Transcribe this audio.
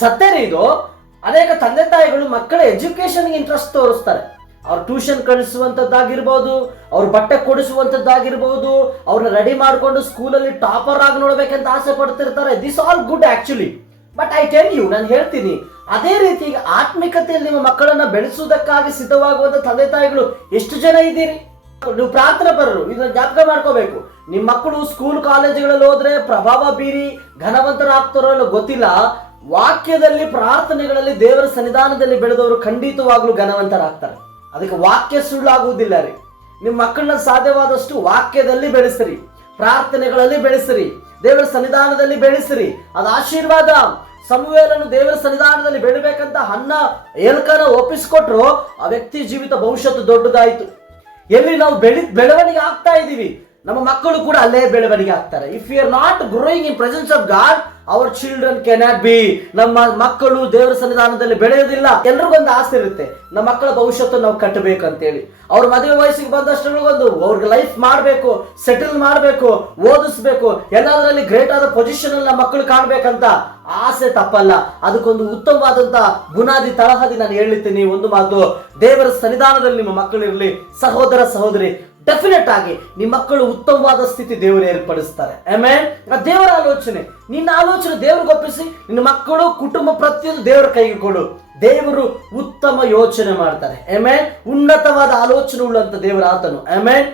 ಸತ್ಯನೇ ಇದು. ಅನೇಕ ತಂದೆ ತಾಯಿಗಳು ಮಕ್ಕಳ ಎಜುಕೇಶನ್ಗೆ ಇಂಟ್ರೆಸ್ಟ್ ತೋರಿಸ್ತಾರೆ. ಅವ್ರು ಟ್ಯೂಷನ್ ಕಳಿಸುವಂಥದ್ದಾಗಿರ್ಬೋದು, ಅವ್ರ ಬಟ್ಟೆ ಕೊಡಿಸುವಂಥದ್ದಾಗಿರ್ಬೋದು, ಅವ್ರನ್ನ ರೆಡಿ ಮಾಡಿಕೊಂಡು ಸ್ಕೂಲಲ್ಲಿ ಟಾಪರ್ ಆಗಿ ನೋಡ್ಬೇಕಂತ ಆಸೆ ಪಡ್ತಿರ್ತಾರೆ. This all good actually. But I tell you, ನಾನು ಹೇಳ್ತೀನಿ, ಅದೇ ರೀತಿ ಆತ್ಮಿಕತೆಯಲ್ಲಿ ನಿಮ್ಮ ಮಕ್ಕಳನ್ನ ಬೆಳೆಸುವುದಕ್ಕಾಗಿ ಸಿದ್ಧವಾಗುವಂತ ತಂದೆ ತಾಯಿಗಳು ಎಷ್ಟು ಜನ ಇದ್ದೀರಿ? ನೀವು ಪ್ರಾರ್ಥನೆ ಪರರು, ಇದನ್ನ ಜ್ಞಾಪಕ ಮಾಡ್ಕೋಬೇಕು. ನಿಮ್ಮ ಮಕ್ಕಳು ಸ್ಕೂಲ್ ಕಾಲೇಜುಗಳಲ್ಲಿ ಹೋದ್ರೆ ಪ್ರಭಾವ ಬೀರಿ ಘನವಂತರಾಗ್ತಾರೋ ಇಲ್ಲ ಗೊತ್ತಿಲ್ಲ. ವಾಕ್ಯದಲ್ಲಿ, ಪ್ರಾರ್ಥನೆಗಳಲ್ಲಿ, ದೇವರ ಸನ್ನಿಧಾನದಲ್ಲಿ ಬೆಳೆದವರು ಖಂಡಿತವಾಗ್ಲೂ ಘನವಂತರಾಗ್ತಾರೆ. ಅದಕ್ಕೆ ವಾಕ್ಯ ಸುಳ್ಳಾಗುವುದಿಲ್ಲ ರೀ. ನಿಮ್ಮ ಮಕ್ಕಳನ್ನ ಸಾಧ್ಯವಾದಷ್ಟು ವಾಕ್ಯದಲ್ಲಿ ಬೆಳೆಸಿರಿ, ಪ್ರಾರ್ಥನೆಗಳಲ್ಲಿ ಬೆಳೆಸಿರಿ, ದೇವರ ಸನ್ನಿಧಾನದಲ್ಲಿ ಬೆಳೆಸಿರಿ. ಅದು ಆಶೀರ್ವಾದ. ಸಮುವೇಲನು ದೇವರ ಸನ್ನಿಧಾನದಲ್ಲಿ ಬೆಳಿಬೇಕಂತ ಹನ್ನ ಏಲ್ಕನ ಒಪ್ಪಿಸ್ಕೊಟ್ರು, ಆ ವ್ಯಕ್ತಿ ಜೀವಿತ ಭವಿಷ್ಯತ್ತು ದೊಡ್ಡದಾಯಿತು. ಎಲ್ಲಿ ನಾವು ಬೆಳವಣಿಗೆ ಆಗ್ತಾ ಇದ್ದೀವಿ, ನಮ್ಮ ಮಕ್ಕಳು ಕೂಡ ಅಲ್ಲೇ ಬೆಳವಣಿಗೆ ಆಗ್ತಾರೆ. If you are not growing in presence of God, our children cannot be. ನಮ್ಮ ಮಕ್ಕಳು ದೇವರ ಸನ್ನಿಧಾನದಲ್ಲಿ ಬೆಳೆಯೋದಿಲ್ಲ. ಎಲ್ರಿಗೊಂದು ಆಸೆ ಇರುತ್ತೆ, ನಮ್ಮ ಮಕ್ಕಳ ಭವಿಷ್ಯತ್ತು ನಾವು ಕಟ್ಟಬೇಕು ಅಂತೇಳಿ. ಅವ್ರ ಮದುವೆ ವಯಸ್ಸಿಗೆ ಬಂದಷ್ಟೊಳಗೊಂದು ಅವ್ರಿಗೆ ಲೈಫ್ ಮಾಡಬೇಕು, ಸೆಟಲ್ ಮಾಡಬೇಕು, ಓದಿಸ್ಬೇಕು, ಎಲ್ಲದರಲ್ಲಿ ಗ್ರೇಟ್ ಆದ ಪೊಸಿಷನ್ ಅಲ್ಲಿ ನಮ್ಮ ಮಕ್ಕಳು ಕಾಣ್ಬೇಕಂತ ಆಸೆ ತಪ್ಪಲ್ಲ. ಅದಕ್ಕೊಂದು ಉತ್ತಮವಾದಂತ ಬುನಾದಿ ತಳಹದಿ ನಾನು ಹೇಳಿರ್ತೀನಿ. ಒಂದು ಮಾತು, ದೇವರ ಸನ್ನಿಧಾನದಲ್ಲಿ ನಿಮ್ಮ ಮಕ್ಕಳಿರಲಿ. ಸಹೋದರ ಸಹೋದರಿ, ಡೆಫಿನೆಟ್ ಆಗಿ ನಿಮ್ಮ ಮಕ್ಕಳು ಉತ್ತಮವಾದ ಸ್ಥಿತಿ ದೇವರು ಏರ್ಪಡಿಸ್ತಾರೆ. ಆಮೆನ್. ದೇವರ ಆಲೋಚನೆ, ನಿನ್ನ ಆಲೋಚನೆ ದೇವ್ರಿಗೆ ಒಪ್ಪಿಸಿ, ನಿನ್ನ ಮಕ್ಕಳು ಕುಟುಂಬ ಪ್ರತಿಯೊಂದು ದೇವರ ಕೈಗೆ ಕೊಡು. ದೇವರು ಉತ್ತಮ ಯೋಚನೆ ಮಾಡ್ತಾರೆ. ಆಮೆನ್. ಉನ್ನತವಾದ ಆಲೋಚನೆ ಉಳ್ಳಂತ ದೇವರ ಆತನು. ಆಮೆನ್.